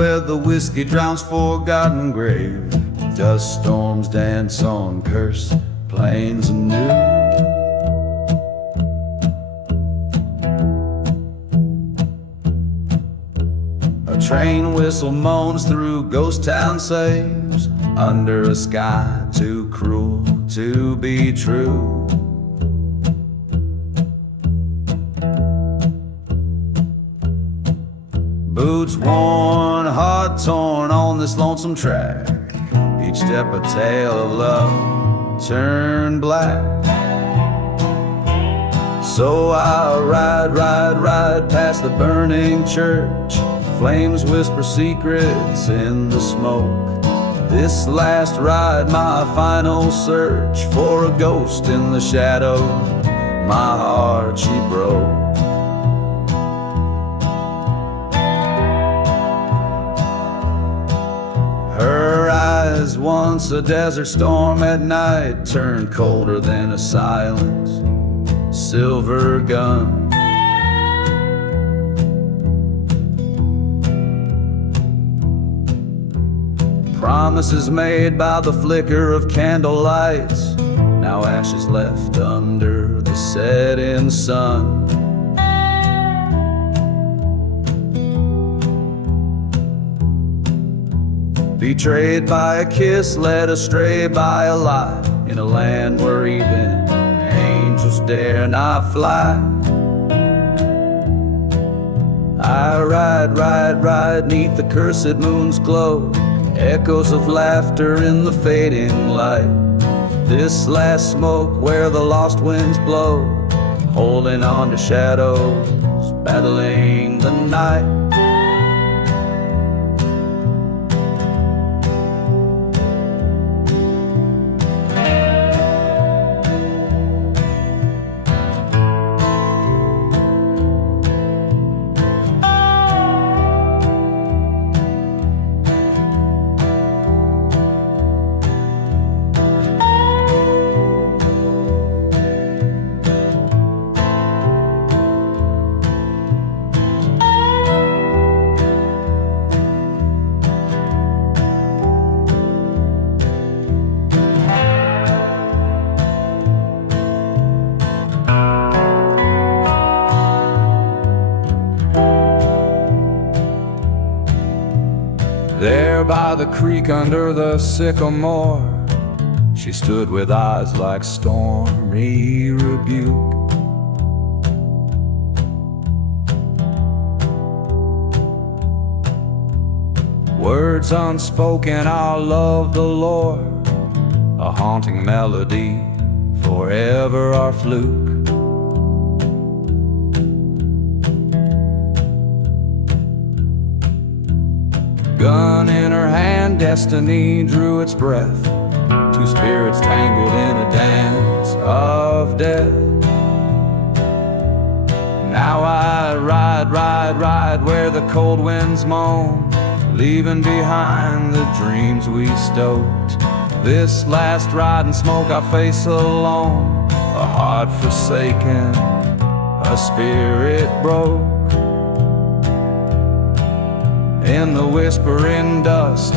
where the whiskey drowns forgotten grave. Dust storms dance on cursed plains anew. A train whistle moans through ghost town saves, under a sky too cruel to be true. Boots worn, heart torn on this lonesome track, each step a tale of love turned black. So I ride past the burning church. Flames whisper secrets in the smoke. This last ride, my final search for a ghost in the shadow. My heart she broke. Her eyes, once a desert storm at night, turned colder than a silent silver gun. Promises made by the flicker of candlelights, now ashes left under the setting sun. Betrayed by a kiss, led astray by a lie, in a land where even angels dare not fly. I ride neath the cursed moon's glow, echoes of laughter in the fading light. This last smoke where the lost winds blow, holding on to shadows, battling the night. There by the creek under the sycamore, she stood with eyes like stormy rebuke. Words unspoken, our love the Lord, a haunting melody, forever our fluke. Gun in her hand, destiny drew its breath. Two spirits tangled in a dance of death. Now I ride where the cold winds moan, leaving behind the dreams we stoked. This last ride and smoke I face alone, a heart forsaken, a spirit broke. In the whispering dust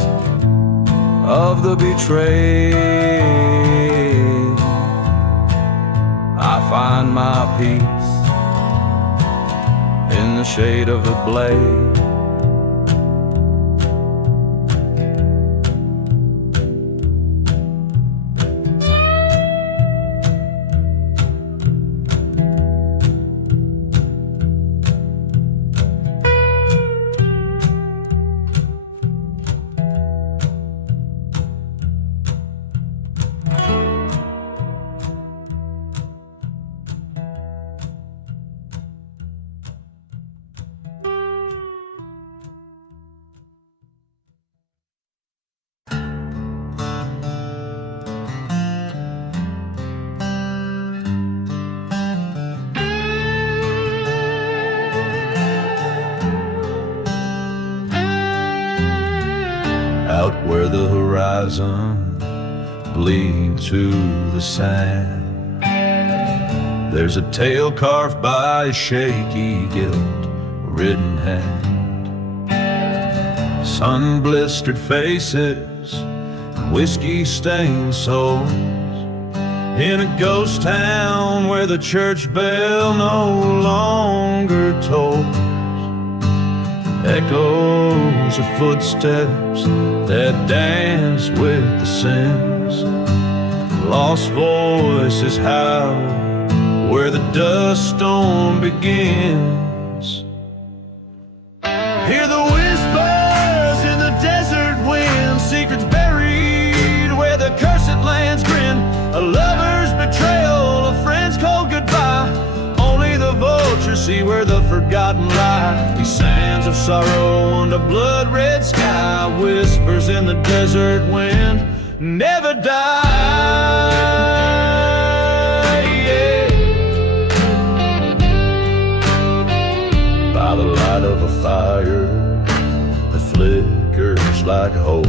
of the betrayed, I find my peace in the shade of the blade. Out where the horizon bleeds to the sand, there's a tale carved by a shaky guilt-ridden hand. sun-blistered faces, whiskey-stained souls, in a ghost town where the church bell no longer tolls. Echoes of footsteps that dance with the sins, lost voices howl where the dust storm begins. Hear the whispers in the desert wind, secrets buried where the cursed lands grin, a lover's betrayal, a friend's cold goodbye. Only the vultures see where the forgotten lie. These sands of sorrow under blood-red sky, whispers in the desert wind never die. Yeah. By the light of a fire that flickers like hope,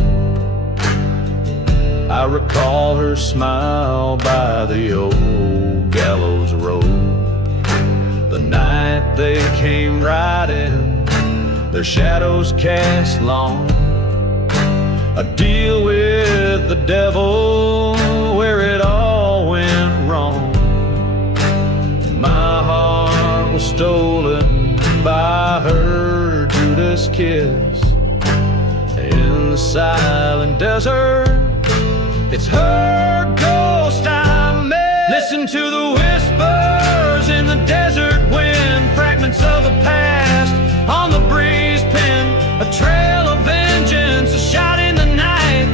I recall her smile by the old gallows road. The night they came riding, their shadows cast long, a deal with the devil where it all went wrong. My heart was stolen by her Judas kiss in the silent desert. It's her ghost I miss. Listen to the whispers in the desert wind, fragments of the past on the breeze pen, a trail of vengeance, a shot in the night.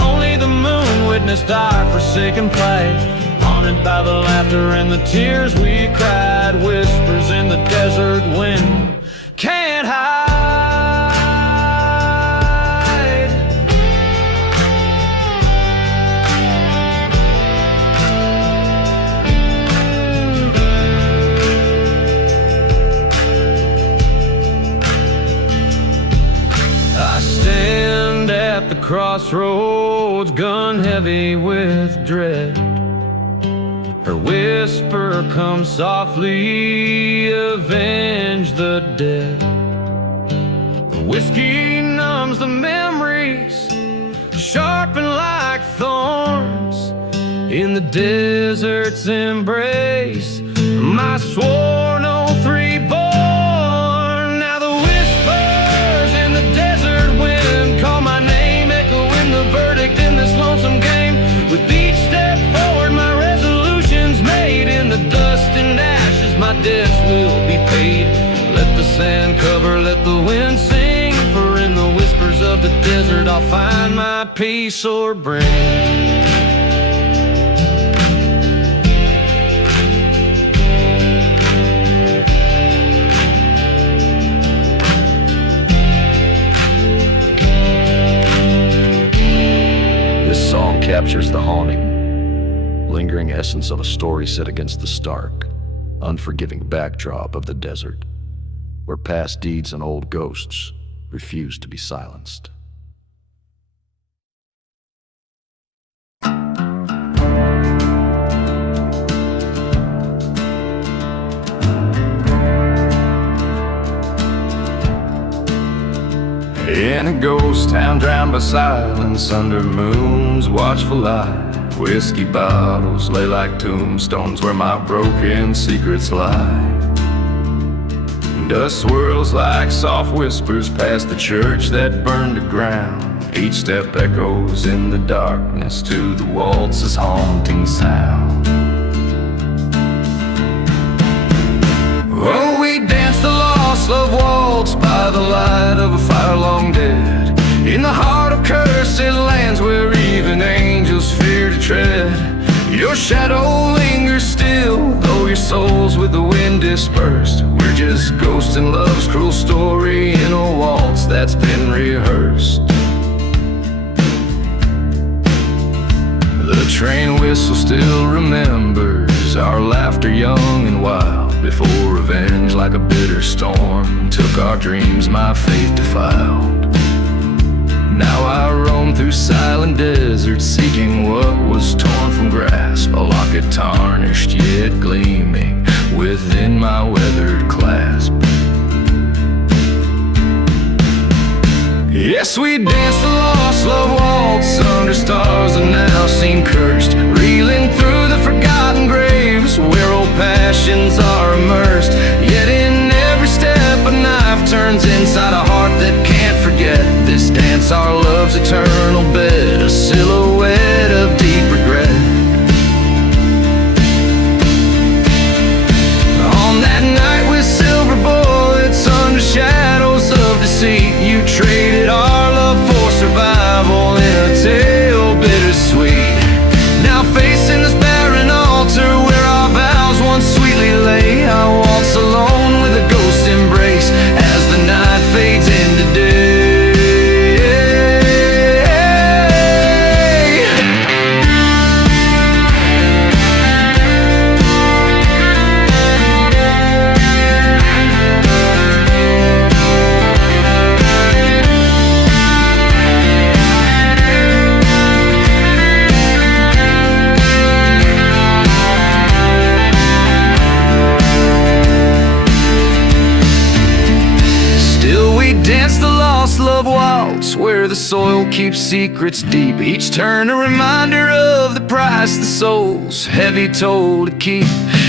Only the moon witnessed our forsaken plight, haunted by the laughter and the tears we cried. Whispers in the desert wind can't hide. At the crossroads, gun heavy with dread, her whisper comes softly, avenge the dead. The whiskey numbs the memories, sharpened like thorns in the desert's embrace. My sworn oath reborn. Now the whispers in the desert wind call my name, echoing the verdict in this lonesome game. With each step forward, my resolution's made. In the dust and ashes, my debts will be paid. Let the sand cover, let the wind sing, for in the whispers of the desert I'll find my peace or bring. This song captures the haunting, lingering essence of a story set against the stark, unforgiving backdrop of the desert, where past deeds and old ghosts refuse to be silenced. In a ghost town drowned by silence, under moon's watchful eye, whiskey bottles lay like tombstones where my broken secrets lie. Dust swirls like soft whispers past the church that burned to ground. Each step echoes in the darkness to the waltz's haunting sound. Oh, we danced the lost love waltz by the light of a fire long dead, in the heart of cursed lands where even angels fear to tread. Your shadow lingers still, though your soul's with the wind dispersed. We're just ghosts in love's cruel story in a waltz that's been rehearsed. The train whistle still remembers our laughter young and wild, before revenge like a bitter storm took our dreams my faith defiled. Now I roam through silent deserts, seeking what was torn from grasp, a locket tarnished yet gleaming within my weathered clasp. Yes, Yes, we danced the lost love waltz under stars that now seem cursed, reeling through the forgotten graves where old passions are immersed. Yet in every step a knife turns inside a heart that can't forget. This dance, our love's eternal bed, a silhouette of deep regret. On that night with silver bullets under shadows of deceit, you traded our love for survival in a tale bittersweet. Now facing this barren altar where our vows once sweetly lay, I waltz alone with a ghost embrace as the night fades into day. Dance the lost love waltz where the soil keeps secrets deep. Each turn a reminder of the price the soul's heavy toll to keep.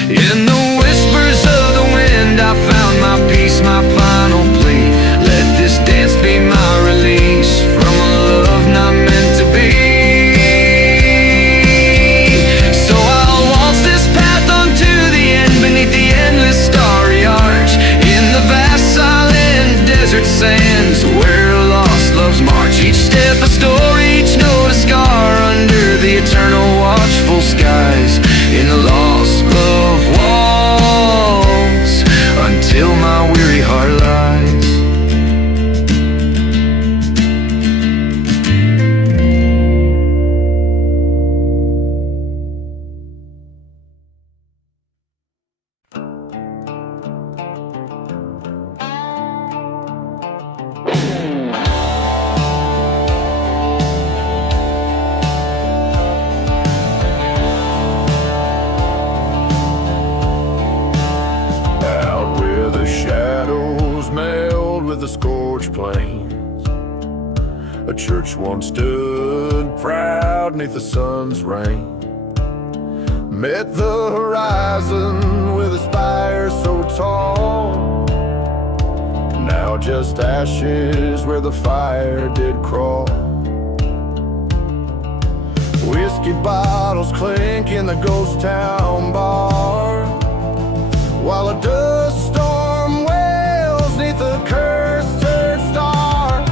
In the whispers of the wind I found my peace, my final plea. Let this dance be my release from a love not meant to be. So I'll waltz this path unto the end beneath the endless starry arch, in the vast silent desert sands where lost loves march. Each step a story, each note a scar under the eternal watchful skies, in the lost love waltz until my weary heart lies. The scorched plains, a church once stood proud neath the sun's rain. Met the horizon with a spire so tall, now just ashes where the fire did crawl. Whiskey bottles clink in the ghost town bar, while a dust storm wails neath the cursed third star.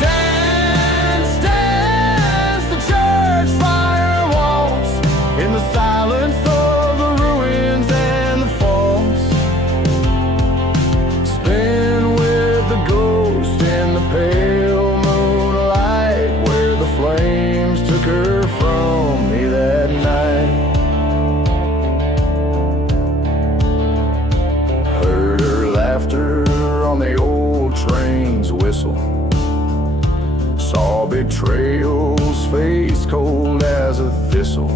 Dance, dance, the church fire waltz in the silence of the ruins and the faults. Spin with the ghost in the pale moonlight where the flames took her from me that night. Heard her laughter on the old train's whistle, saw betrayal's face cold as a thistle.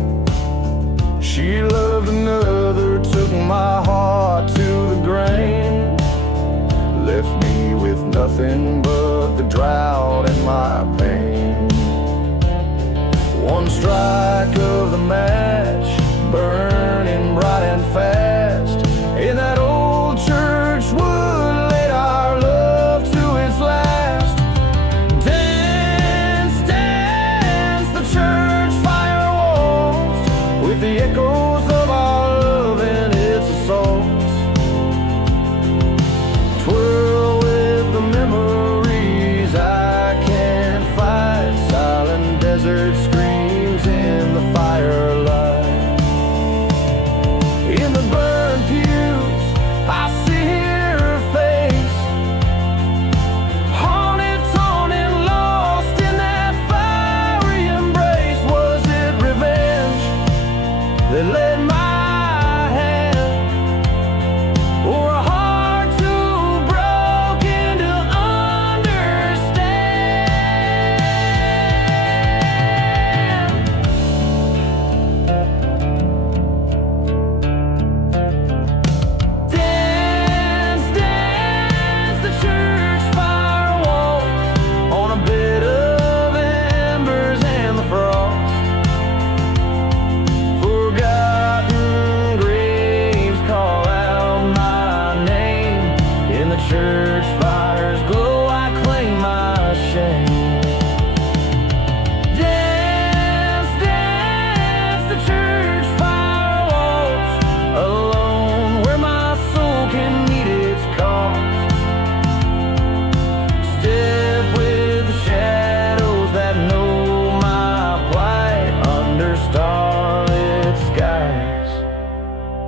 She loved another, took my heart to the grain, left me with nothing but the drought and my pain. One strike of the match, burning bright and fast, in that old church wood laid our love to its last. Dance, dance, the church fire waltz with the echoes of our love and its assaults. Twirl with the memories I can't fight, silent desert screams in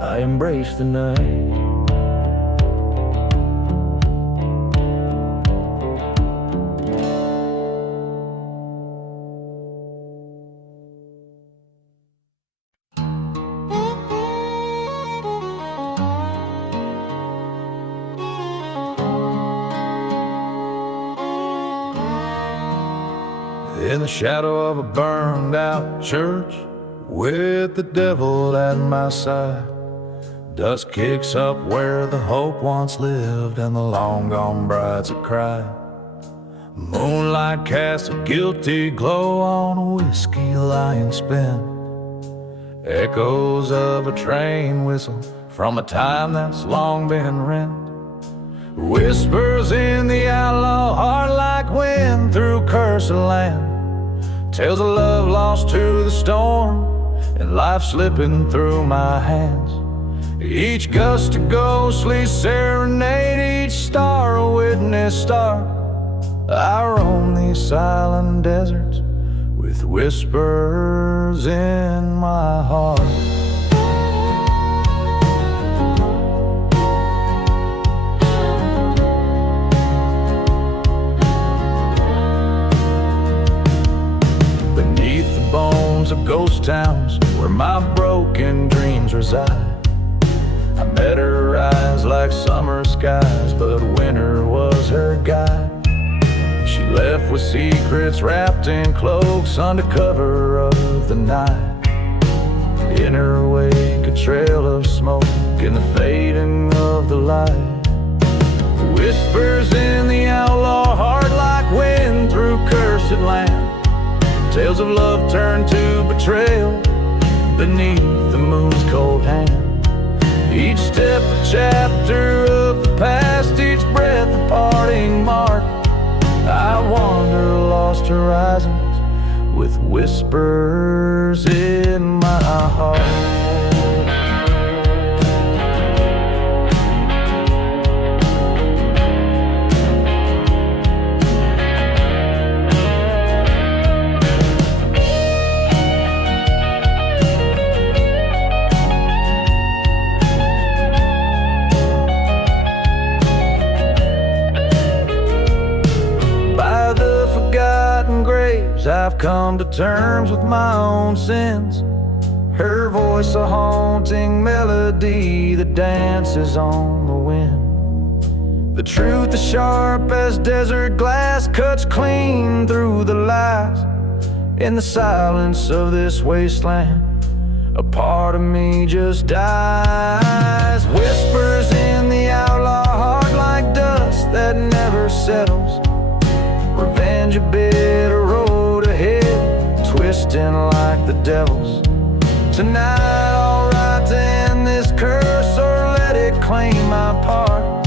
I embrace the night. In the shadow of a burned out church, with the devil at my side, dust kicks up where the hope once lived, and the long gone brides have cried. Moonlight casts a guilty glow on a whiskey lying spent, echoes of a train whistle from a time that's long been rent. Whispers in the outlaw heart like wind through cursed land, tales of love lost to the storm and life slipping through my hands. Each gust a ghostly serenade, each star a witness star. I roam these silent deserts with whispers in my heart. Of ghost towns where my broken dreams reside, I met her eyes like summer skies, but winter was her guide. She left with secrets wrapped in cloaks under cover of the night. In her wake a trail of smoke in the fading of the light. Whispers in the outlaw heart like wind through cursed land, tales of love turned to betrayal beneath the moon's cold hand. Each step a chapter of the past, each breath a parting mark. I wander lost horizons with whispers in my heart. I've come to terms with my own sins. Her voice a haunting melody that dances on the wind. The truth is sharp as desert glass, cuts clean through the lies. In the silence of this wasteland, a part of me just dies. Whispers in the outlaw heart like dust that never settles. Revenge a bitter road ahead, twisting like the devil's. Tonight I'll ride to end this curse or let it claim my part.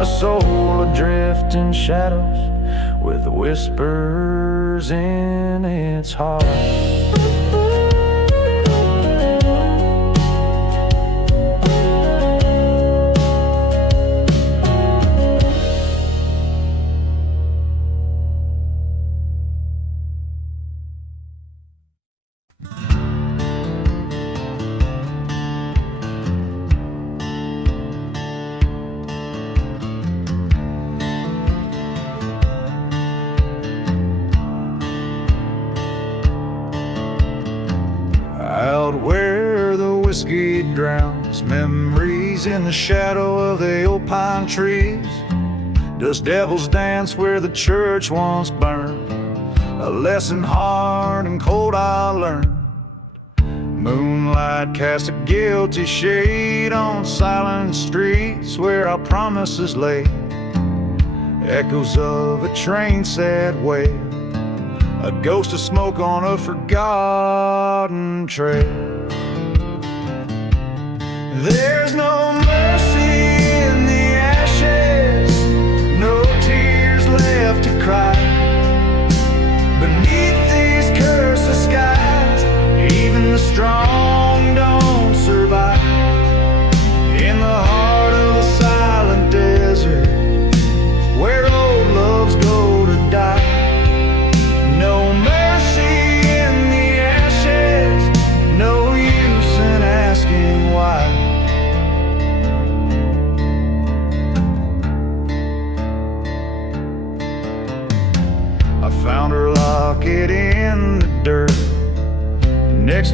A soul adrift in shadows with whispers in its heart. Whiskey drowns memories in the shadow of the old pine trees. Does devils dance where the church once burned? A lesson hard and cold I learned. Moonlight casts a guilty shade on silent streets where our promises lay. Echoes of a train sad wail, a ghost of smoke on a forgotten trail. There's no mercy in the ashes, no tears left to cry. Beneath these cursed skies, even the strong don't survive. In the heart of the silent desert, where old loves go to die. No mercy in the ashes, no use in asking why.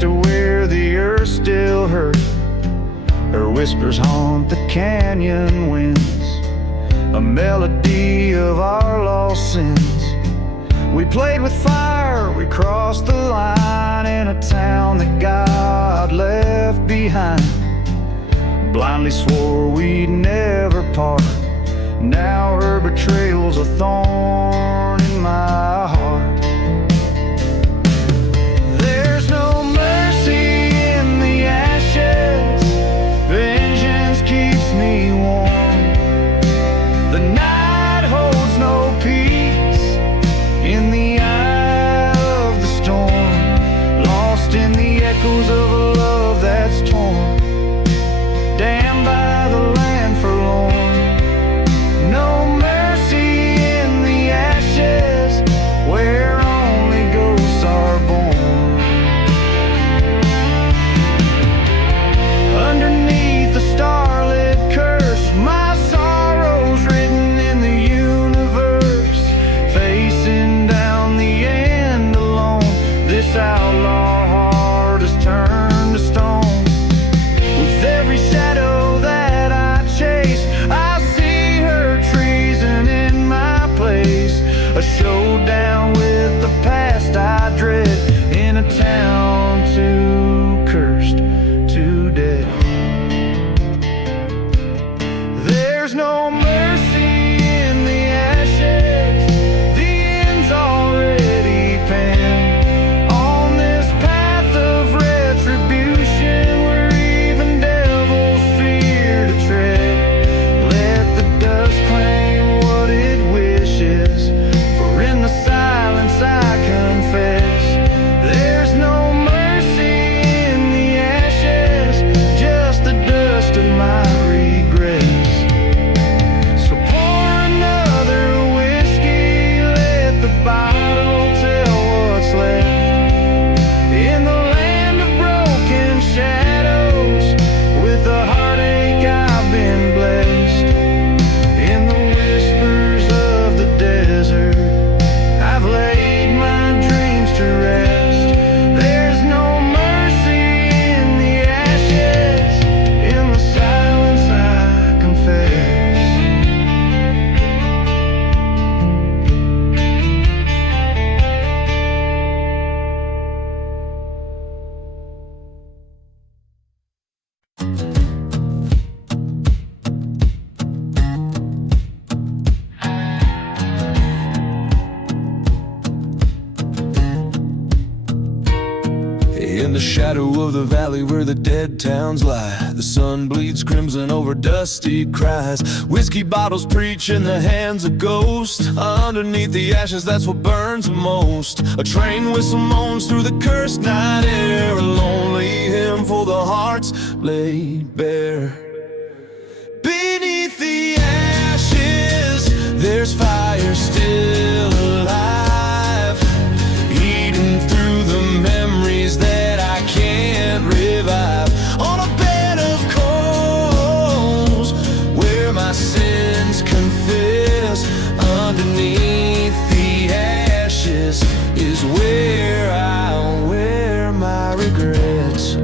to where the earth still hurts. Her whispers haunt the canyon winds, a melody of our lost sins. We played with fire, we crossed the line in a town that God left behind. Blindly swore we'd never part. Now her betrayal's a thorn in my heart. There's no mercy in the ashes, vengeance keeps me warm. The night holds no peace in the eye of the storm, lost in the echoes of a love that's torn, damned by the land forlorn. No mercy in the ashes where only ghosts are born. Underneath the starlit curse, my sorrow's written in the universe. Facing down the end alone, this outlaw heart has turned to stone. With every shadow that I chase, I see her treason in my place. A showdown with the past I dread, in a town too cursed, too dead. There's no mercy in the ashes, the end's already penned. On this path of retribution where even devils fear to tread, let the dust claim what it wishes, for in the silence I confess. There's no mercy in the ashes, just the dust of my regrets. So pour another whiskey, let the bottle tell what's left. In the land of broken shadows, with a heartache I've been blessed. In the whispers of the desert, I've laid my dreams to rest. There's no mercy in the ashes, in the silence I confess. In the shadow of the valley where the dead towns lie, the sun bleeds crimson over dusty cries. Whiskey bottles preach in the hands of ghosts. Underneath the ashes, that's what burns the most. A train whistle moans through the cursed night air, a lonely hymn for the hearts laid bare. Beneath the ashes, there's fire still alive, eating through the memories that I can't revive. On a bed of coals, where my sins confess, underneath the ashes is where I'll wear my regrets.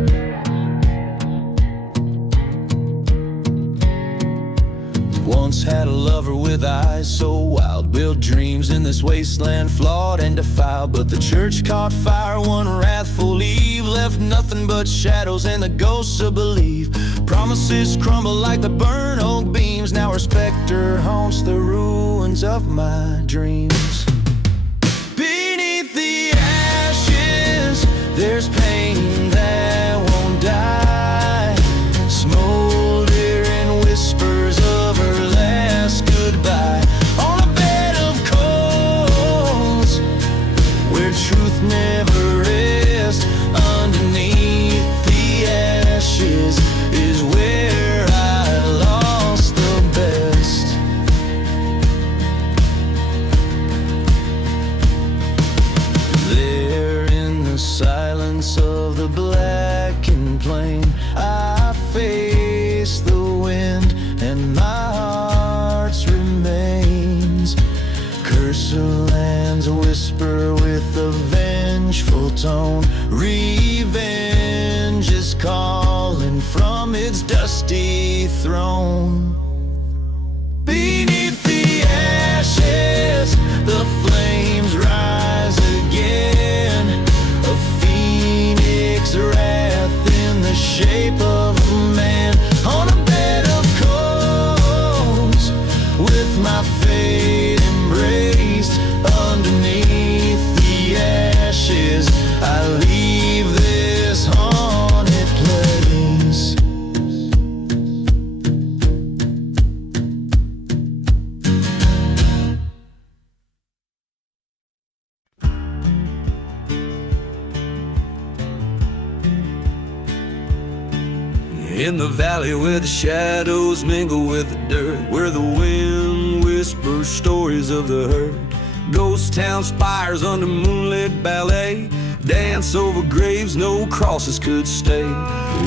Once had a lover with eyes so wild, built dreams in this wasteland flawed and defiled. But the church caught fire one wrathful eve, left nothing but shadows and the ghosts of belief. Promises crumble like the burnt oak beams, now her specter haunts the ruins of my dreams. Beneath the ashes, there's pain that won't die, smoldering whispers of her last goodbye. On a bed of coals, where truth never rests, underneath the ashes is where I lost the best. There in the silence of the blackened plain, I face the wind and my heart's remains. Curse the land's whisper with a vengeful tone, revenge from its dusty throne. Beneath the ashes, the flames rise again. A phoenix wrath in the shape of a man. On a bed of coals, with my fate embraced. Underneath the ashes, I leave this haunted place. In the valley where the shadows mingle with the dirt, where the wind whispers stories of the herd, ghost town spires under moonlit ballet, dance over graves no crosses could stay.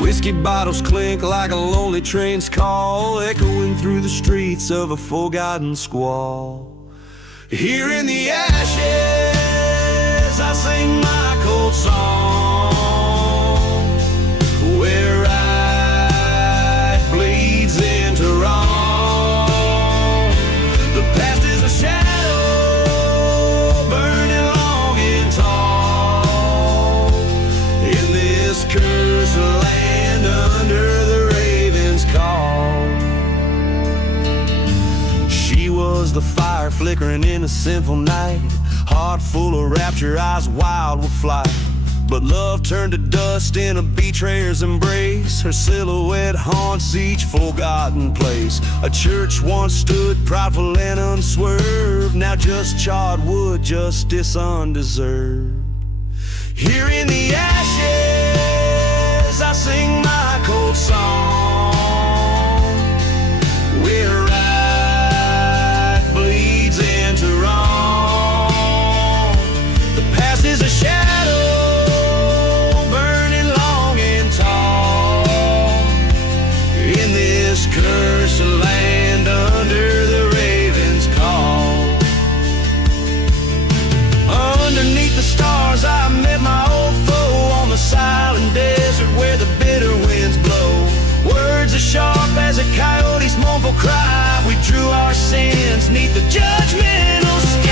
Whiskey bottles clink like a lonely train's call, echoing through the streets of a forgotten squall. Here in the ashes, I sing my cold song, where right bleeds into wrong. The past is a shadow burning long and tall, in this cursed land under the raven's call. She was the fire flickering in a sinful night, heart full of rapture, eyes wild with flight. But love turned to dust in a betrayer's embrace. Her silhouette haunts each forgotten place. A church once stood prideful and unswerved, now just charred wood, justice undeserved. Here in the ashes, I sing my cold song, where right bleeds into wrong. The past is a shadow burning long and tall, in this cursed land under the raven's call. Underneath the stars I met my old foe, on the silent desert where the bitter winds blow. Words as sharp as a coyote's mournful cry, we drew our sins 'neath the judgmental sky.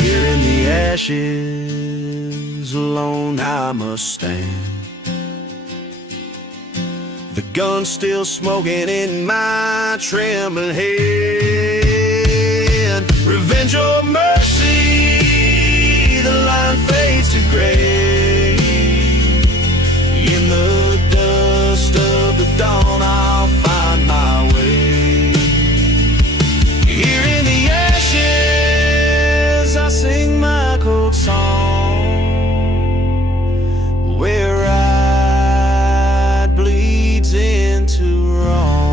Here in the ashes, alone I must stand, the gun still smoking in my trembling hand. Revenge or mercy, the line fades to gray. In the dust of the dawn I'll find my way. Here in the ashes, I sing my cold song, where right bleeds into wrong.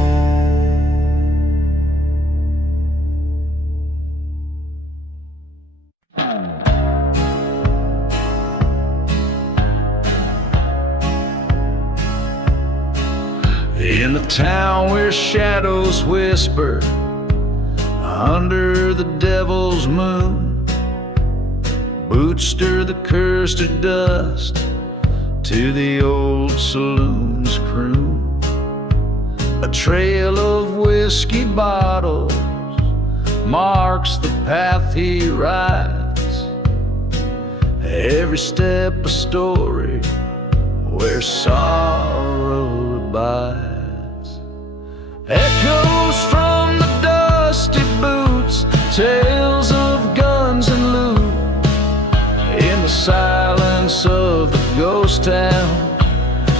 In the town where shadows whisper under the devil's moon, boots stir the curse to dust to the old saloon's croon. A trail of whiskey bottles marks the path he rides, every step a story where sorrow abides. Echoes from the dusty boots, tales of guns and loot, in the silence of the ghost town,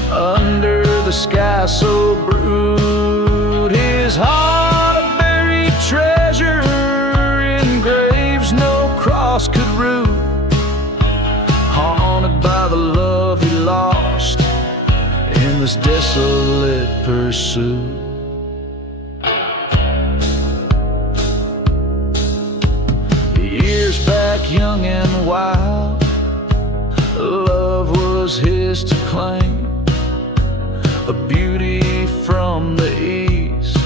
under the sky so brewed. His heart a buried treasure in graves no cross could root, haunted by the love he lost in this desolate pursuit. Years back, young and wild, love was his to claim, a beauty from the east,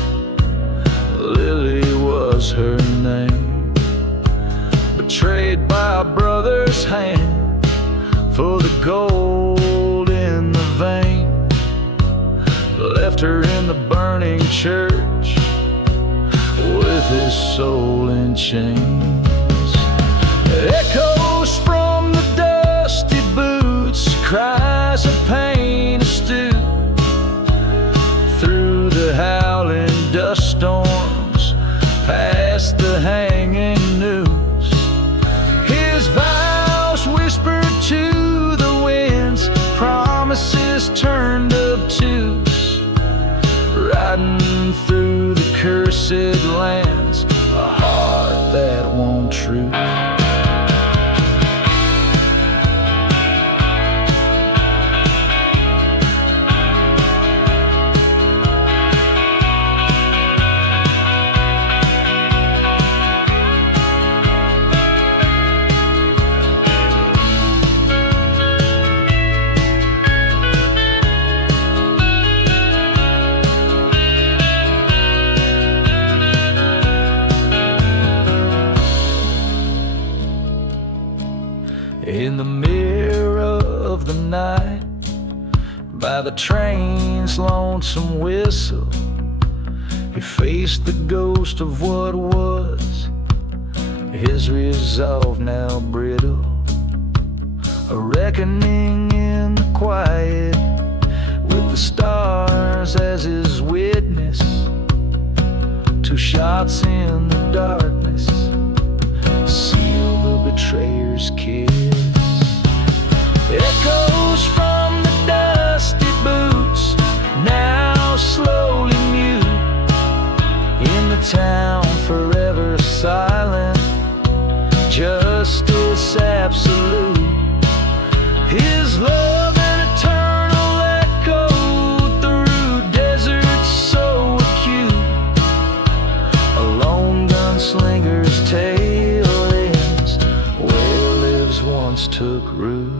her name. Betrayed by a brother's hand for the gold in the vein. Left her in the burning church with his soul in chains. Echoes from the dusty boots, cries of pain stew through the howling dust storms, past the hanging noose. His vows whispered to the winds, promises turned obtuse, riding through the cursed lands, a heart that won't truce. In the mirror of the night, by the train's lonesome whistle, he faced the ghost of what was, his resolve now brittle. A reckoning in the quiet, with the stars as his witness. 2 shots in the darkness seal the betrayer's kiss. Echoes from the dusty boots, now slowly mute, in the town forever silent, justice absolute. His love an eternal echo through deserts so acute. A lone gunslinger's tale ends where lives once took root.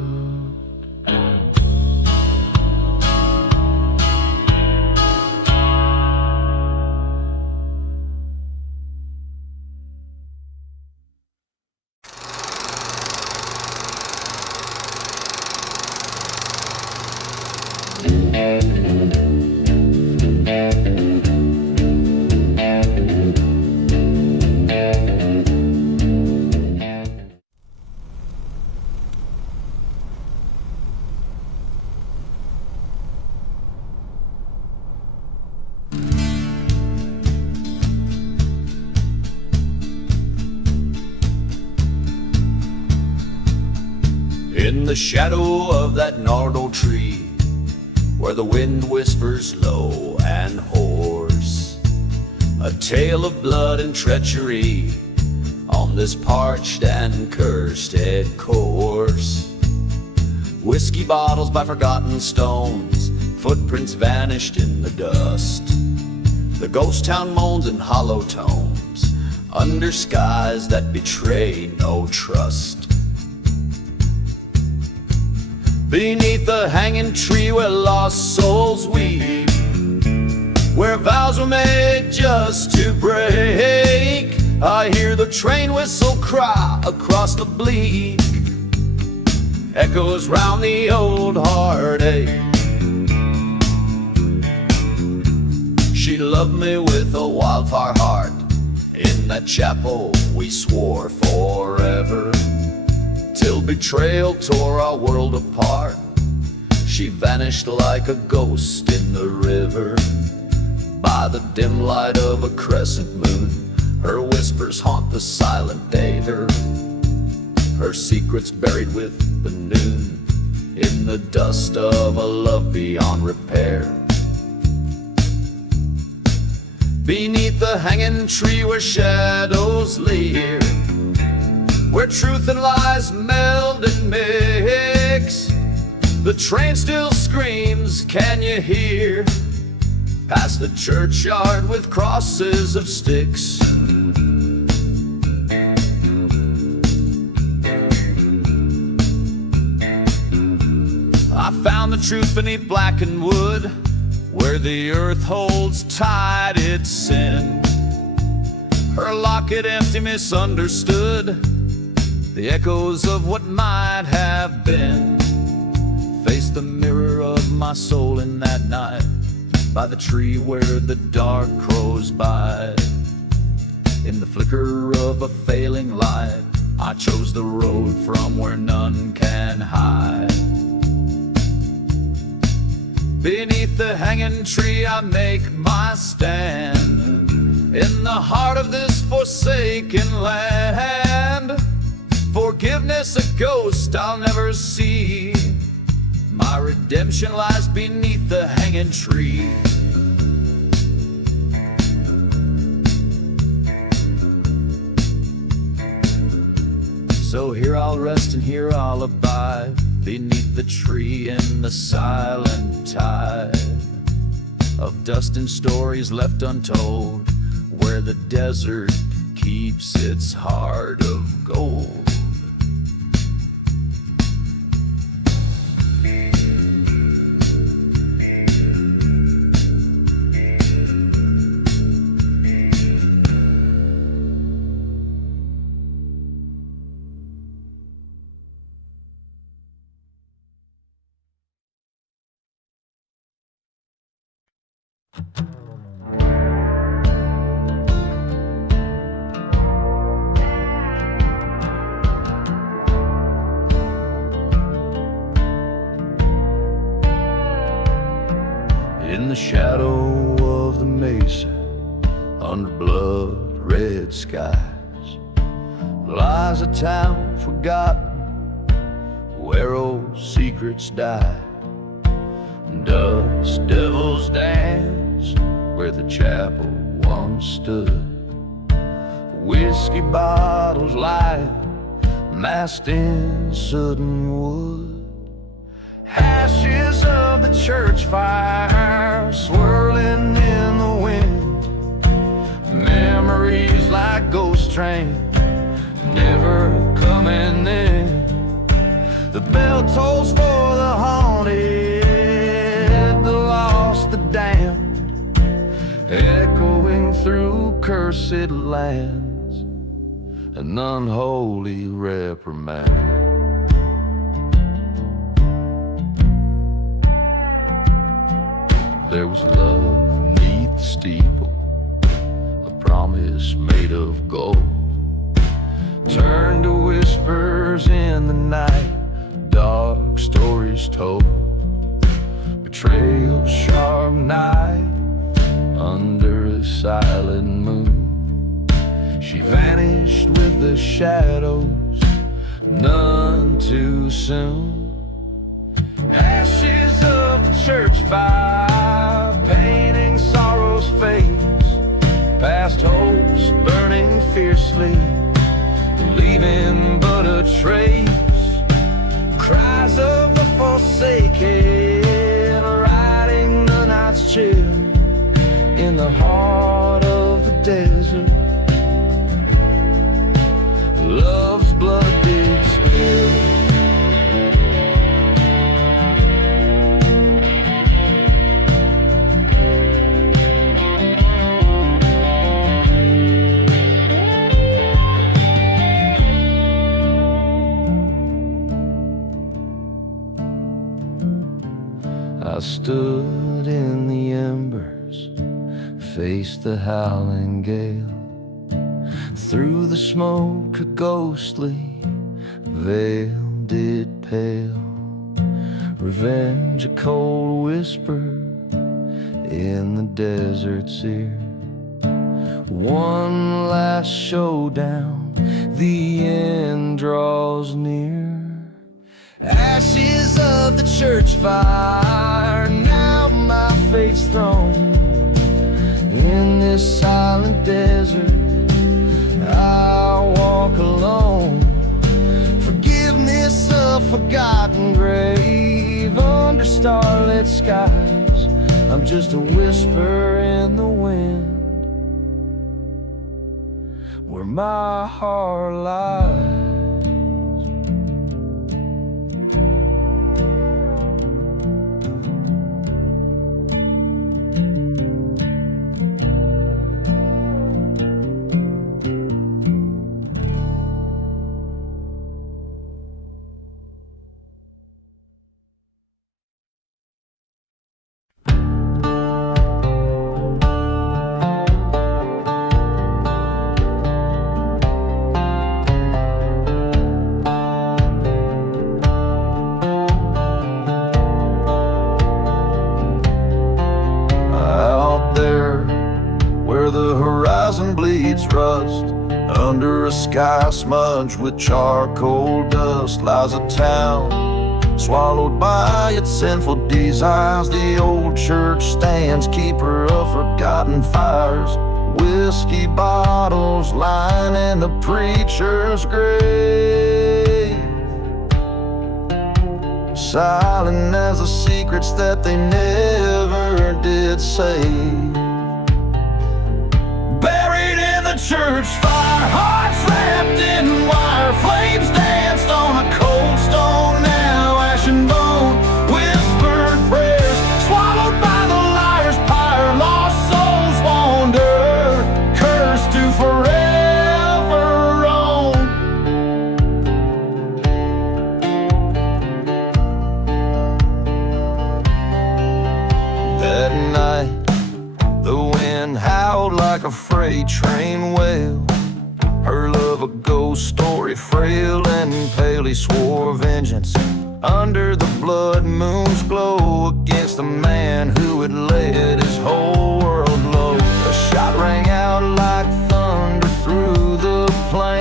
In the shadow of that gnarled old tree, where the wind whispers low and hoarse, a tale of blood and treachery on this parched and cursed course. Whiskey bottles by forgotten stones, footprints vanished in the dust. The ghost town moans in hollow tones, under skies that betray no trust. Beneath the hanging tree where lost souls weep, where vows were made just to break, I hear the train whistle cry across the bleak, echoes round the old heartache. She loved me with a wildfire heart, in that chapel we swore forever, till betrayal tore our world apart. She vanished like a ghost in the river, by the dim light of a crescent moon. Her whispers haunt the silent day, her secrets buried with the noon, in the dust of a love beyond repair. Beneath the hanging tree where shadows leer, where truth and lies meld and mix, the train still screams, can you hear? Past the churchyard with crosses of sticks. I found the truth beneath blackened wood, where the earth holds tight its sin. Her lock pocket empty, misunderstood. The echoes of what might have been faced the mirror of my soul in that night, by the tree where the dark crows bide. In the flicker of a failing light, I chose the road from where none can hide. Beneath the hanging tree I make my stand, in the heart of this forsaken land. Forgiveness a ghost I'll never see, my redemption lies beneath the hanging tree. So here I'll rest and here I'll abide, beneath the tree in the silent tide of dust and stories left untold, where the desert keeps its heart of gold. In the shadow of the mesa, under blood-red skies, lies a town forgotten, where old secrets die. Dust devils dance where the chapel once stood. Whiskey bottles lie masked in sodden wood. Ashes of the church fire swirling in the wind. Memories like ghost trains never coming in. The bell tolls for the haunted, the lost, the damned, echoing through cursed lands, an unholy reprimand. There was love neath the steeple, a promise made of gold, turned to whispers in the night, dark stories told. Betrayal's sharp knife under a silent moon. She vanished with the shadows, none too soon. Ashes of the church fire painting sorrow's face, past hopes burning fiercely, leaving but a trace. Cries of the forsaken, riding the night's chill in the heart of the desert. Love's blood did spill. I stood in the embers, faced the howling gale. Through the smoke a ghostly veil did pale. Revenge a cold whisper in the desert's ear. One last showdown, the end draws near. Ashes of the church fire, now my fate's thrown. In this silent desert, I walk alone. Forgiveness a forgotten grave, under starlit skies, I'm just a whisper in the wind, where my heart lies. its rust. Under a sky smudged with charcoal dust lies a town, swallowed by its sinful desires. The old church stands, keeper of forgotten fires. Whiskey bottles lining the preacher's grave, silent as the secrets that they never did say. Buried in the church fire, hearts wrapped in wire, flames danced on a cold stone, now ash and bone. Whispered prayers, swallowed by the liar's pyre. Lost souls wander, cursed to forever roam. That night, the wind howled like a freight train wail. Her love a ghost story, frail and pale. He swore vengeance under the blood moon's glow against the man who had led his whole world low. A shot rang out like thunder through the plains.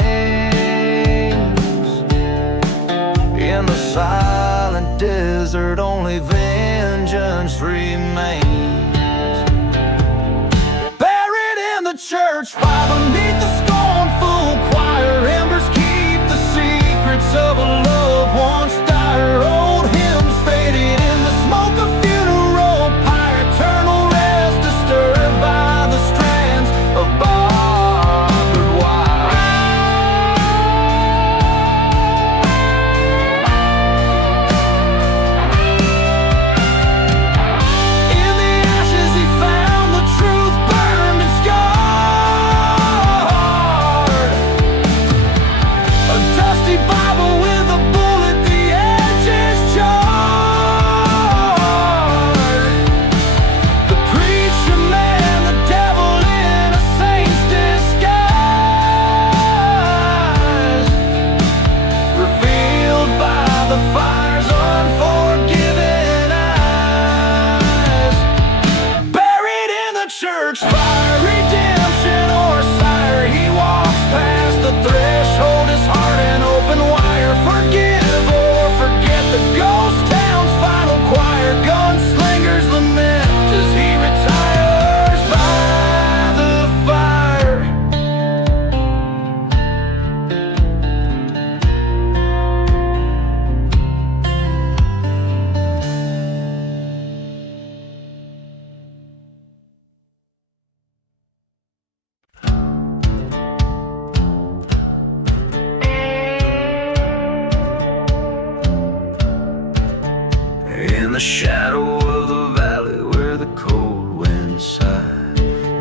In the silent desert, only vengeance remains. Church fire beneath the scornful choir, embers keep the secrets of a love once dire. Old hymns faded in the smoke of funeral pyre. Eternal rest disturbed by the strands of barbed wire. In the ashes he found the truth burned and scarred. Bible with a bullet, the edges charred. The preacher man, the devil in a saint's disguise, revealed by the fire's unforgiving eyes. Buried in the church fire, redemption or sire, he walks past the threshold, his heart an open wire. Forgive or forget the ghost town's final choir. Gunslingers lament as he retires by the fire. In the shadow of the valley where the cold wind sighed,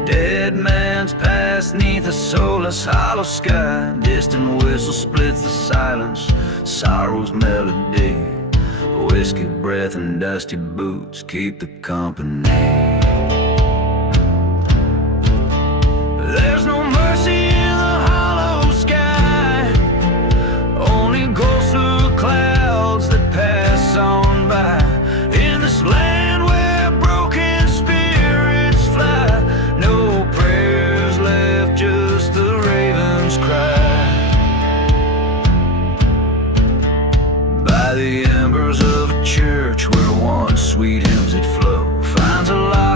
dead man's past neath a soulless hollow sky. Distant whistle splits the silence, sorrow's melody. Whiskey breath and dusty boots keep the company. There's no mercy in the hollow sky, only ghostly clouds that pass on by. In this land where broken spirits fly, no prayers left, just the raven's cry. By the embers of a church where once sweet hymns had flow, finds a light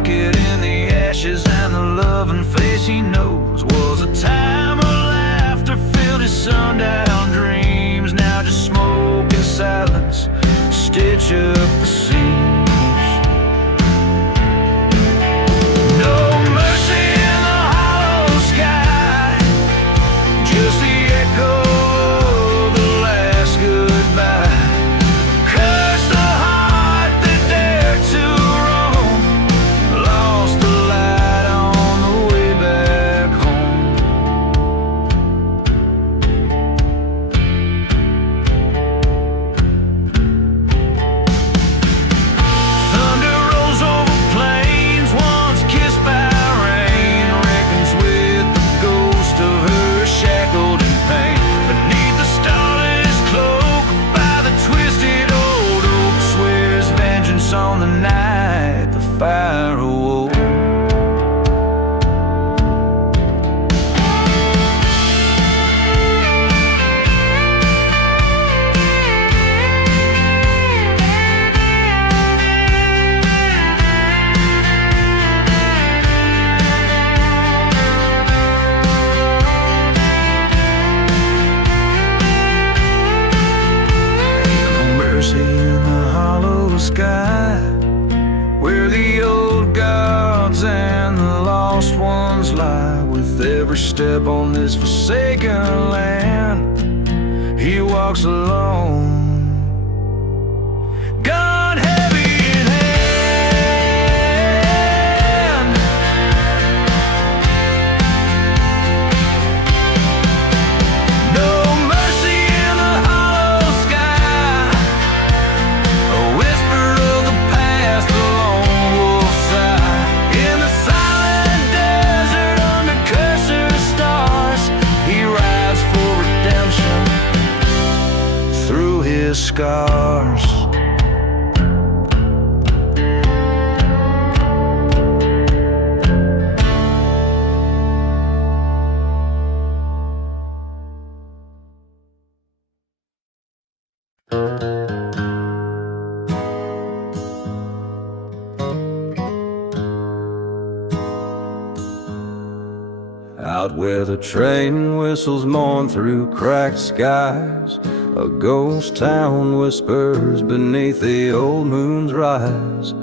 every step on this forsaken land. He walks alone, gun heavy in hand. No mercy in the hollow sky, a whisper of the past, the lone wolf sigh. In the silent desert under cursor stars, he rides for redemption through his scars. Out where the train whistles mourn through cracked skies, a ghost town whispers beneath the old moon's rise.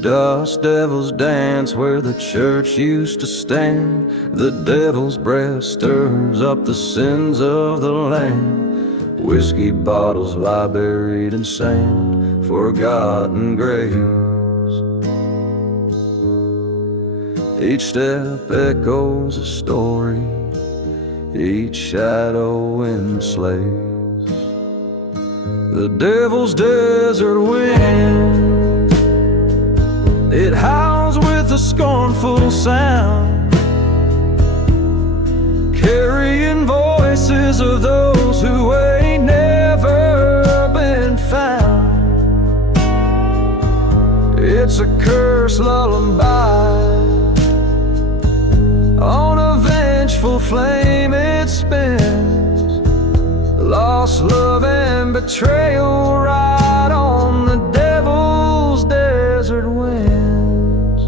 Dust devils dance where the church used to stand. The devil's breath stirs up the sins of the land. Whiskey bottles lie buried in sand, forgotten graves. Each step echoes a story, each shadow enslaves. The devil's desert wind, it howls with a scornful sound, carrying voices of those who ain't never been found. It's a cursed lullaby, on a vengeful flame it spins. Lost love and betrayal ride on the devil's desert winds.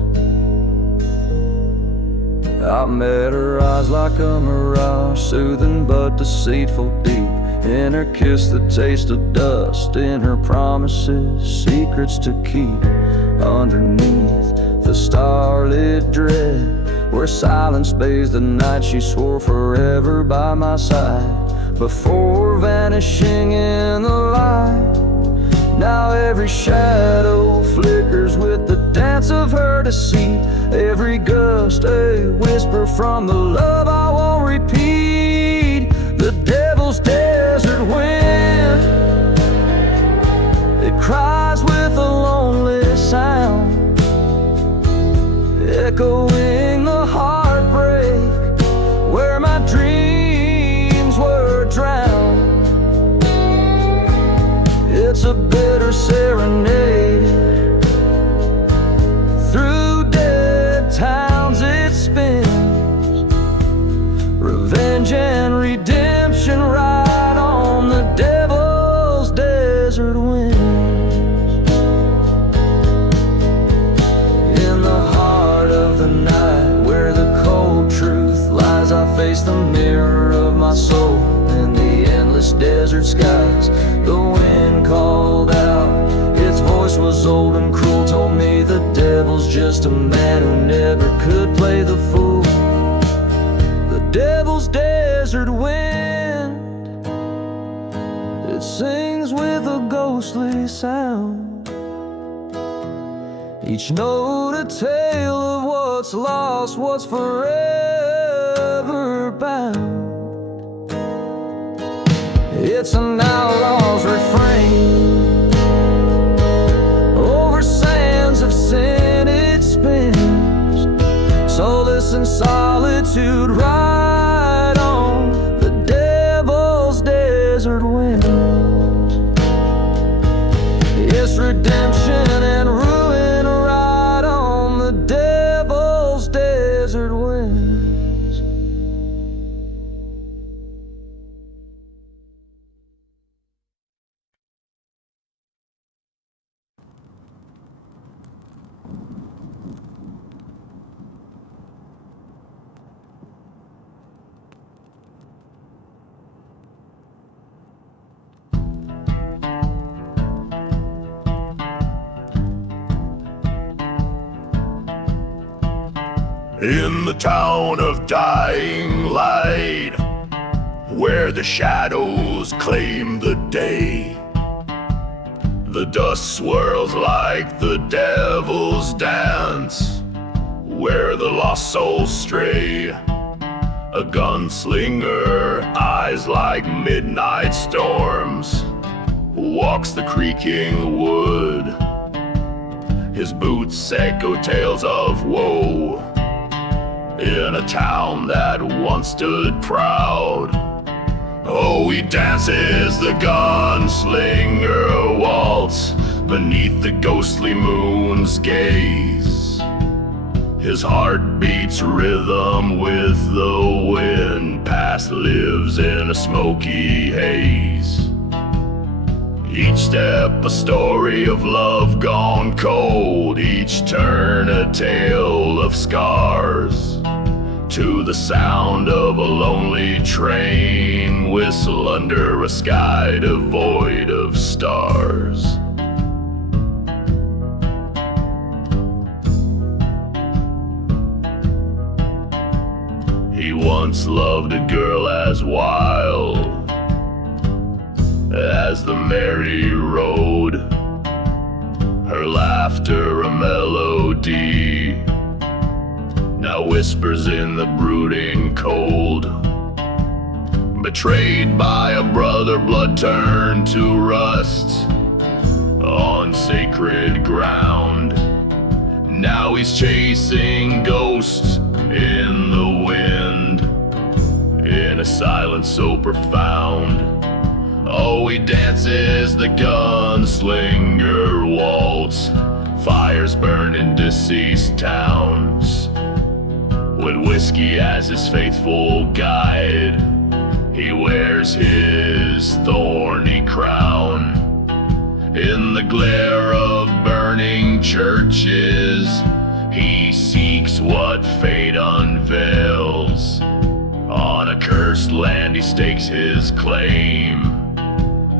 I met her eyes like a mirage, soothing but deceitful deep. In her kiss the taste of dust, in her promises secrets to keep. Underneath the starlit dread, where silence bathes the night, she swore forever by my side, before vanishing in the light. Now every shadow flickers with the dance of her deceit, every gust a whisper from the love I won't repeat. The devil's desert wind, it cries with a lonely sound, echoing the heartbreak where my dreams were drowned. It's a bitter serenade, through dead towns it spins. Revenge and redemption ride on the devil's desert winds. I face the mirror of my soul in the endless desert skies. The wind called out, its voice was old and cruel, told me the devil's just a man who never could play the fool. The devil's desert wind, it sings with a ghostly sound, each note a tale of what's lost, what's forever bound. It's an outlaw's refrain, over sands of sin it spins. Solace and solitude ride on the devil's desert winds. Yes, redemption and ruin ride on the devil's desert winds. In the town of dying light, where the shadows claim the day, the dust swirls like the devil's dance, where the lost souls stray. A gunslinger, eyes like midnight storms, walks the creaking wood. His boots echo tales of woe in a town that once stood proud. Oh, he dances the gunslinger waltz beneath the ghostly moon's gaze. His heart beats rhythm with the wind, past lives in a smoky haze. Each step a story of love gone cold, each turn a tale of scars. To the sound of a lonely train whistle under a sky devoid of stars. He once loved a girl as wild as the merry road, her laughter a melody, now whispers in the brooding cold. Betrayed by a brother, blood turned to rust on sacred ground. Now he's chasing ghosts in the wind, in a silence so profound. Oh, he dances the gunslinger waltz, fires burn in deceased towns. With whiskey as his faithful guide, he wears his thorny crown. In the glare of burning churches, he seeks what fate unveils. On a cursed land he stakes his claim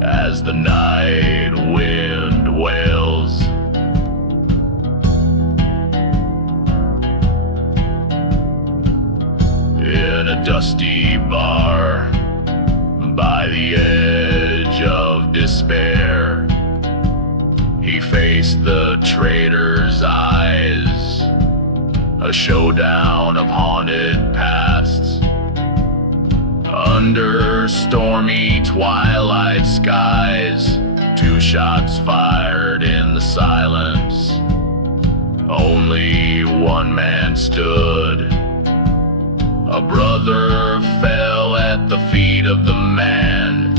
as the night wind wails. In a dusty bar by the edge of despair, he faced the traitor's eyes, a showdown of haunted pasts. Under stormy twilight skies, 2 shots fired in the silence. Only one man stood. A brother fell at the feet of the man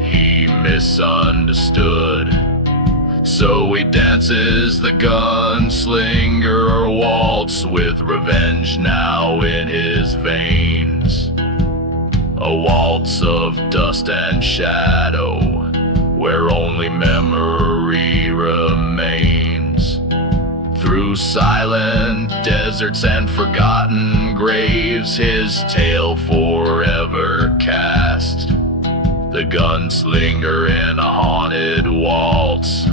he misunderstood. So he dances the gunslinger waltz with revenge now in his veins. A waltz of dust and shadow, where only memory remains. Through silent deserts and forgotten graves, his tale forever cast. The gunslinger in a haunted waltz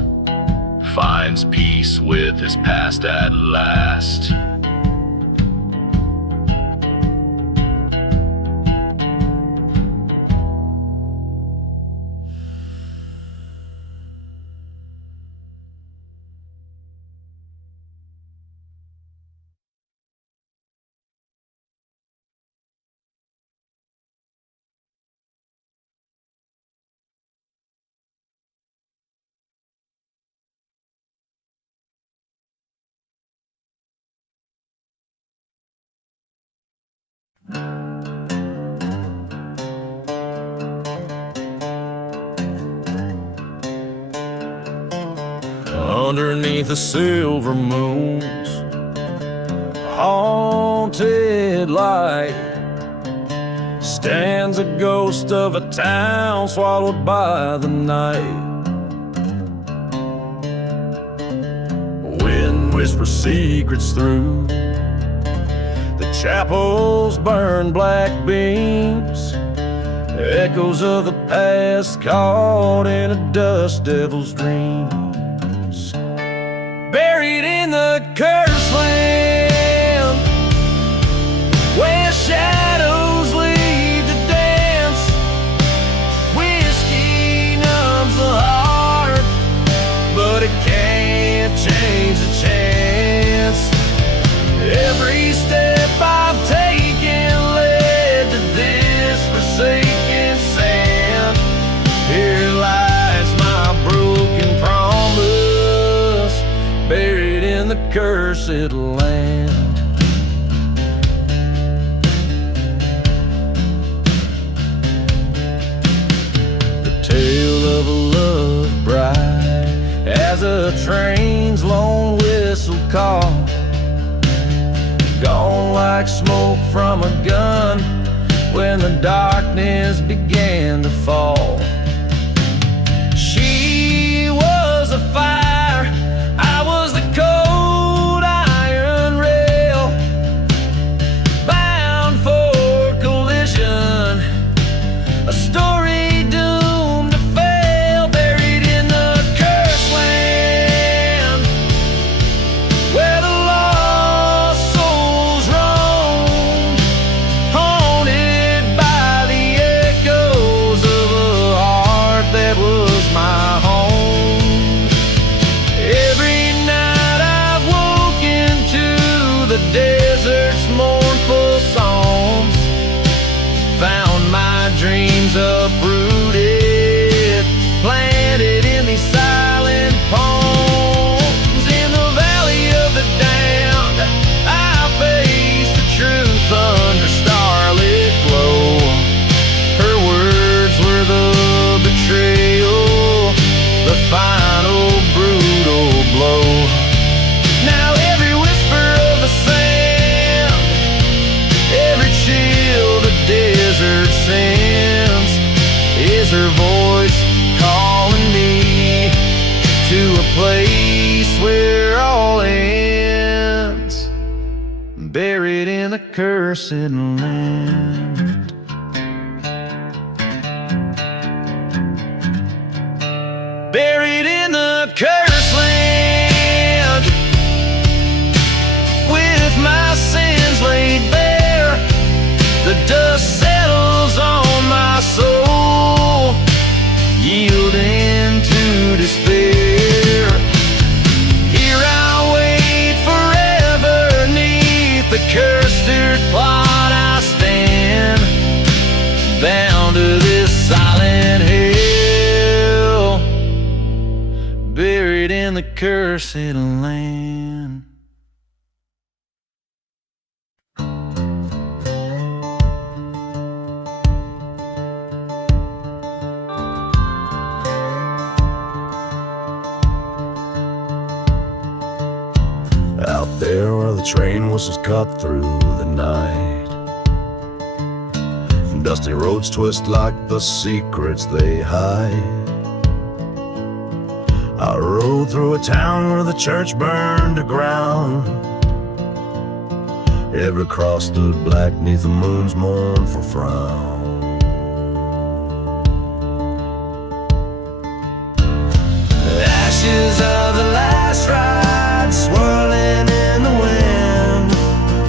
finds peace with his past at last. Underneath the silver moon's haunted light stands a ghost of a town swallowed by the night. Wind whispers secrets through the chapel's burned black beams, echoes of the past caught in a dust devil's dreams. Buried in the cursed land, cursed land. The tale of a love bride as a train's lone whistle call, gone like smoke from a gun when the darkness began to fall. She was a fire, I was the cold iron rail, bound for collision, a story doomed to fail, buried in the cursed land, where the lost souls roam, haunted by the echoes of a heart that was my home. Every night I've woken to the desert's mournful songs, found my dreams uprooted, planted in these silent palms. In the valley of the damned, I face the truth under starlit glow. Her words were the betrayal, the final brutal blow. Now every whisper of the sand, every chill the desert sends, is her voice calling me to a place where all ends, buried in the cursed land. Buried in the cursed land, with my sins laid bare, the dust settles on my soul, yielding to despair. Here I wait forever, neath the cursed plot I stand, bound to this silent hell, buried in the cursed land. Out there where the train whistles cut through the night, dusty roads twist like the secrets they hide. I rode through a town where the church burned to ground. Every cross stood black neath the moon's mournful frown. Ashes of the last ride swirling in the wind,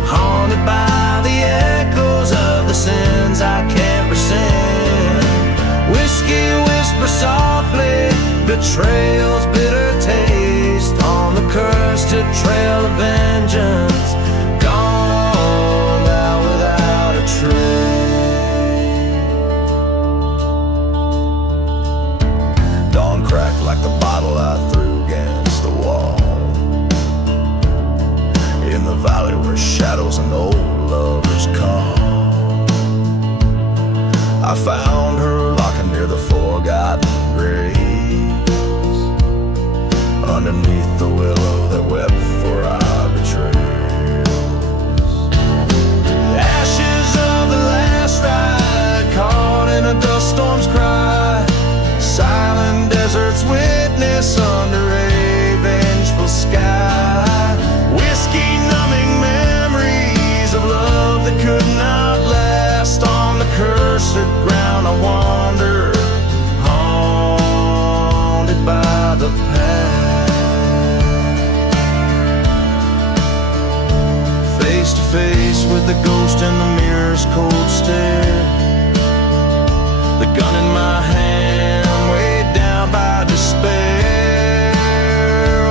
haunted by the echoes of the sins I can't rescind. Whiskey whispers softly, betrayal's bitter taste, on the cursed trail of vengeance, gone out without a trace. Dawn cracked like the bottle I threw against the wall, in the valley where shadows and old lovers call. I found her locking near the forgotten graves, underneath the willow that wept for our betrayals. Ashes of the last ride, caught in a dust storm's cry, silent desert's witness under a vengeful sky. Whiskey numbing memories of love that could not last, on the cursed ground I wander, haunted by the past. Face to face with the ghost in the mirror's cold stare, the gun in my hand weighed down by despair,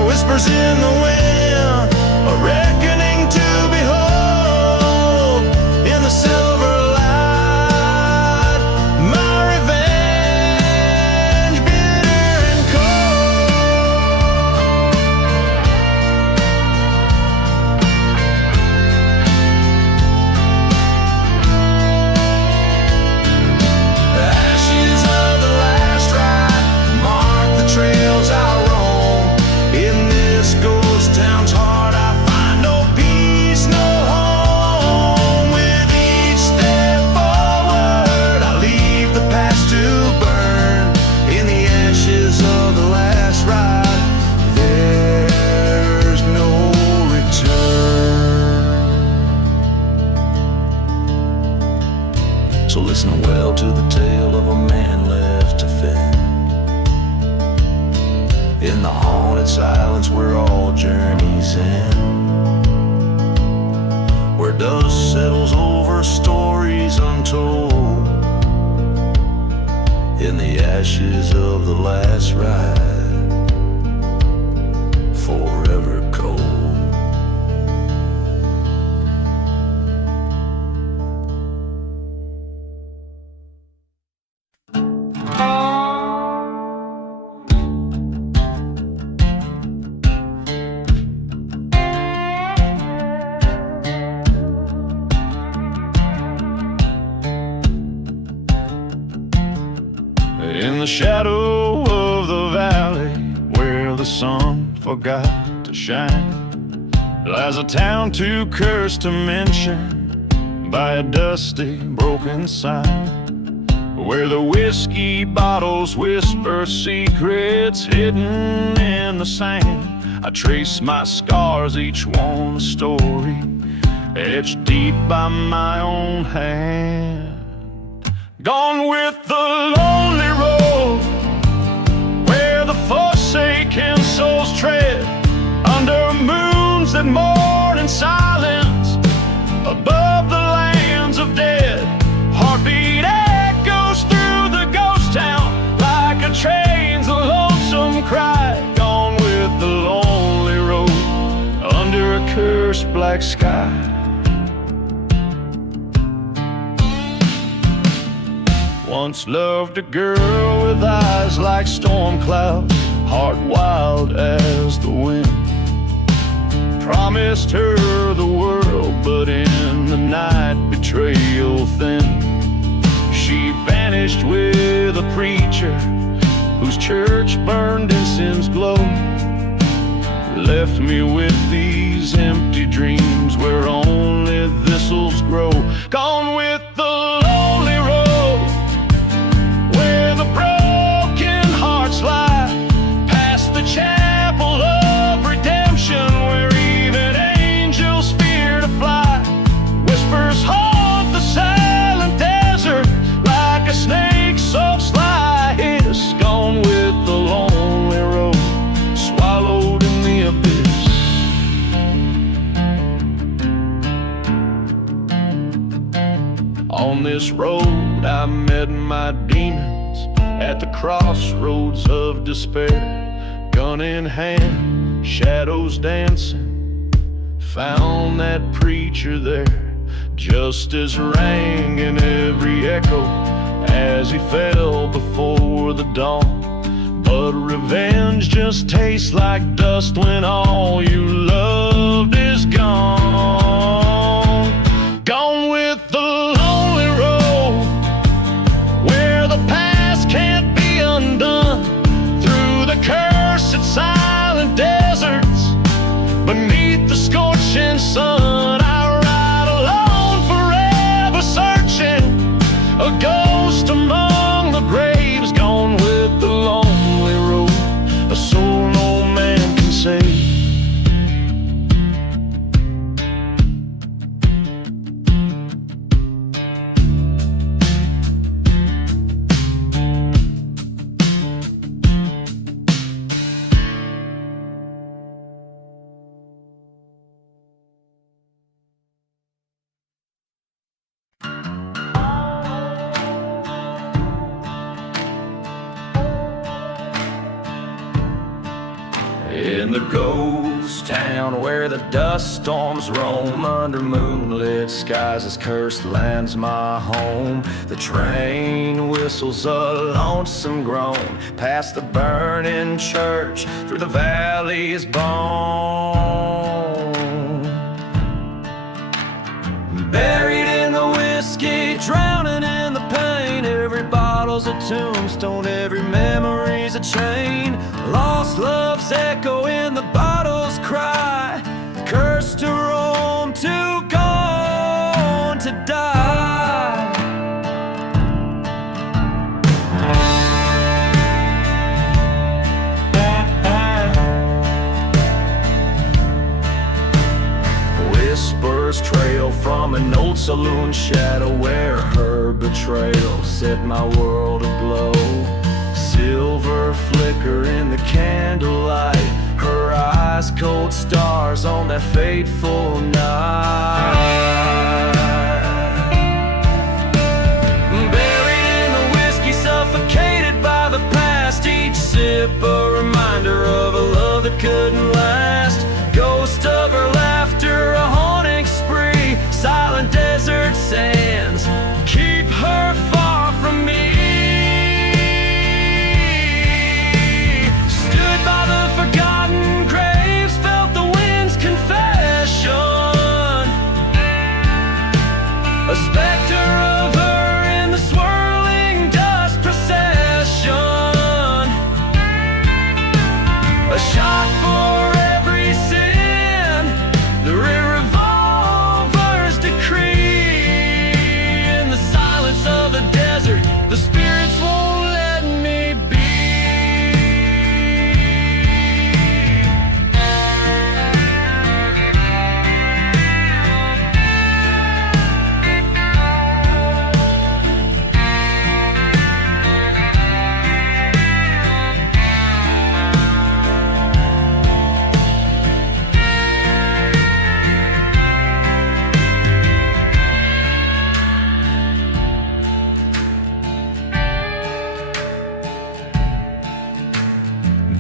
whispers in the wind, a reckoning to behold, in the silver light, my revenge, bitter and cold. So listen well to the tale of a man left to fend in the haunted silence where all journeys end, where dust settles over stories untold, in the ashes of the last ride, forever cold. In the shadow of the valley where the sun forgot to shine lies a town too cursed to mention by a dusty, broken sign, where the whiskey bottles whisper secrets hidden in the sand. I trace my scars, each one a story etched deep by my own hand. Gone with the lonely road where the forsaken souls tread under moons that mourn in silence above the lands of dead. Heartbeat echoes through the ghost town like a train's lonesome cry. Gone with the lonely road under a cursed black sky. Once loved a girl with eyes like storm clouds, heart wild as the wind. Promised her the world, but in the night betrayal thin. She vanished with a preacher whose church burned incense glow. Left me with these empty dreams where only thistles grow. Gone with the lonely road where the broken hearts lie, past the chapel of redemption where even angels fear to fly. Whispers haunt the silent desert like a snake so sly. Hiss, gone with the lonely road, swallowed in the abyss. On this road I met my demons at the crossroads of despair. Gun in hand, shadows dancing, found that preacher there. Justice rang in every echo as he fell before the dawn. But revenge just tastes like dust when all you loved is gone. Gone with the lonely road where the past can't be undone. Through the cursed silent deserts beneath the scorching sun, I ride alone forever searching, a ghost among the graves. Gone with the lonely road, a soul no man can save. In the ghost town where the dust storms roam under moonlit skies, this cursed land's my home. The train whistles a lonesome groan past the burning church through the valley's bone. Buried in the whiskey, drowning in the pain. Every bottle's a tombstone, every memory's a chain. Lost love's echo in the bottle's cry. Cursed to roam, too gone to die. Whispers trail from an old saloon shadow where her betrayal trail set my world aglow. Silver flicker in the candlelight, her eyes cold stars on that fateful night. Buried in the whiskey, suffocated by the past, each sip a reminder of a love that couldn't last. Ghost of her laughter, a haunting spree, silent desert sands keep her far from me. Stood by the forgotten graves, felt the wind's confession, a specter of her in the swirling dust procession, a shot for every sin, the revolver's decree. In the silence of the desert, the spirits won't let me be.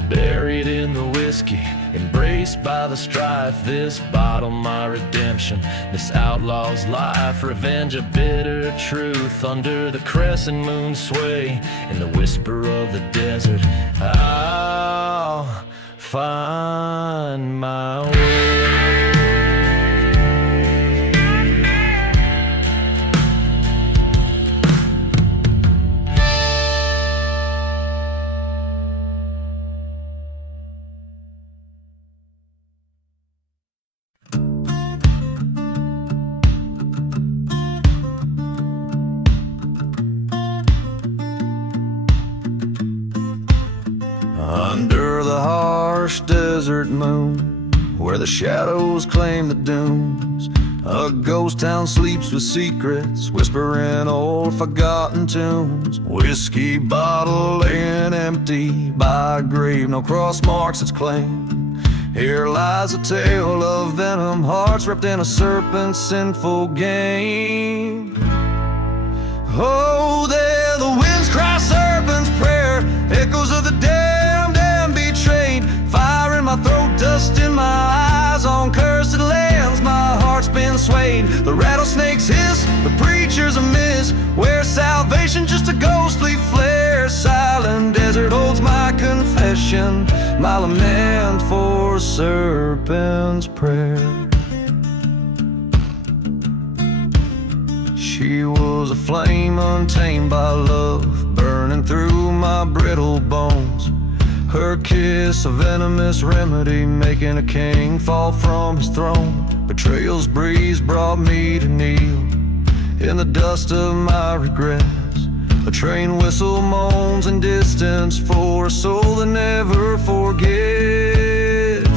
Buried in the whiskey, embraced by the strife, this bottle my redemption, this outlaw's life. Revenge a bitter truth under the crescent moon sway, in the whisper of the desert I'll find my way. Under the harsh desert moon, where the shadows claim the dunes, a ghost town sleeps with secrets, whispering old forgotten tunes. Whiskey bottle laying empty by a grave, no cross marks its claim. Here lies a tale of venom, hearts wrapped in a serpent's sinful game. Oh, there the winds cry serpent's prayer, echoes of the damned and betrayed. Fire in my throat, dust in my eyes, on cursed lands my heart's been swayed. The rattlesnakes hiss, the preacher's a miss, where salvation just a ghostly flare. Silent desert holds my confession, my lament for serpent's prayer. She was a flame untamed by love, burning through my brittle bones. Her kiss a venomous remedy, making a king fall from his throne. Betrayal's breeze brought me to kneel in the dust of my regrets. A train whistle moans in distance for a soul that never forgets.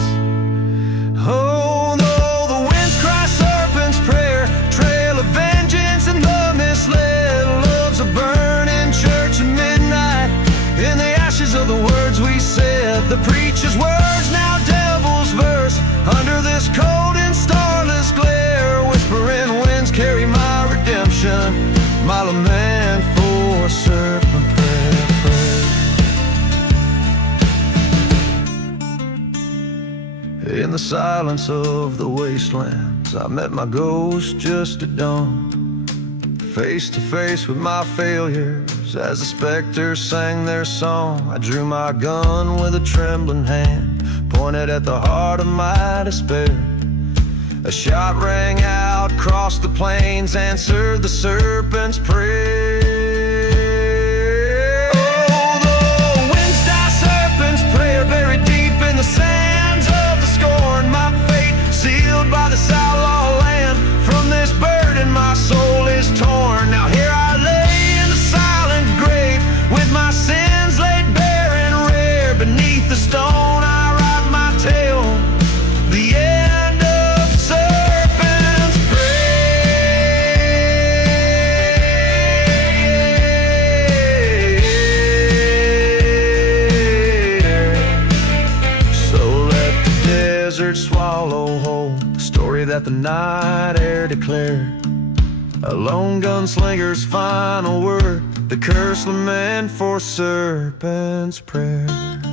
Oh no, the winds cry serpent's prayer, trail of vengeance and the misled. Love's a burning church at midnight, in the ashes of the words we said. The preacher's words, now devil's verse, under this cold and starless glare. Whispering winds carry my redemption, my lament for serpent prayer. In the silence of the wastelands, I met my ghost just at dawn, face to face with my failures. As the specters sang their song, I drew my gun with a trembling hand, pointed at the heart of my despair. A shot rang out across the plains, answered the serpent's prayer. Oh, the winds die serpent's prayer, buried deep in the sands of the scorn. My fate sealed by this outlaw land, from this burden my soul is torn. Now here I lay in the silent grave, with my sins laid bare and rare. Beneath the stone I write my tale, the end of serpent's prayer. that the night air declared. A lone gunslinger's final word, the curse lament for serpent's prayer.